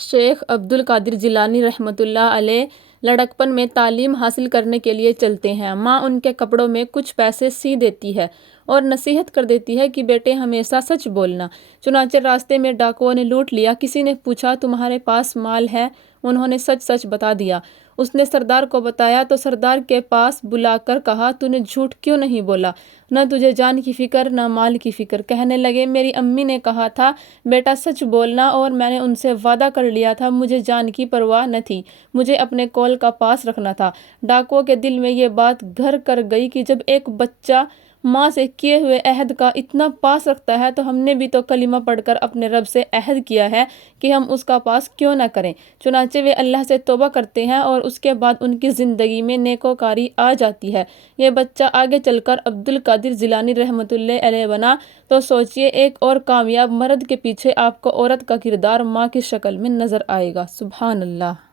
شیخ عبد القادر جیلانی رحمۃ اللہ علیہ لڑکپن میں تعلیم حاصل کرنے کے لیے چلتے ہیں۔ ماں ان کے کپڑوں میں کچھ پیسے سی دیتی ہے اور نصیحت کر دیتی ہے کہ بیٹے ہمیشہ سچ بولنا۔ چنانچہ راستے میں ڈاکوؤں نے لوٹ لیا۔ کسی نے پوچھا تمہارے پاس مال ہے؟ انہوں نے سچ سچ بتا دیا۔ اس نے سردار کو بتایا تو سردار کے پاس بلا کر کہا تو نے جھوٹ کیوں نہیں بولا؟ نہ تجھے جان کی فکر نہ مال کی فکر۔ کہنے لگے میری امی نے کہا تھا بیٹا سچ بولنا اور میں نے ان سے وعدہ کر لیا تھا، مجھے جان کی پرواہ نہ تھی، مجھے اپنے قول کا پاس رکھنا تھا۔ ڈاکوؤں کے دل میں یہ بات گھر کر گئی کہ جب ایک بچہ ماں سے کیے ہوئے عہد کا اتنا پاس رکھتا ہے تو ہم نے بھی تو کلمہ پڑھ کر اپنے رب سے عہد کیا ہے کہ ہم اس کا پاس کیوں نہ کریں۔ چنانچہ وہ اللہ سے توبہ کرتے ہیں اور اس کے بعد ان کی زندگی میں نیکوکاری آ جاتی ہے۔ یہ بچہ آگے چل کر عبد القادر جیلانی رحمۃ اللہ علیہ بنا تو سوچئے ایک اور کامیاب مرد کے پیچھے آپ کو عورت کا کردار ماں کی شکل میں نظر آئے گا۔ سبحان اللہ۔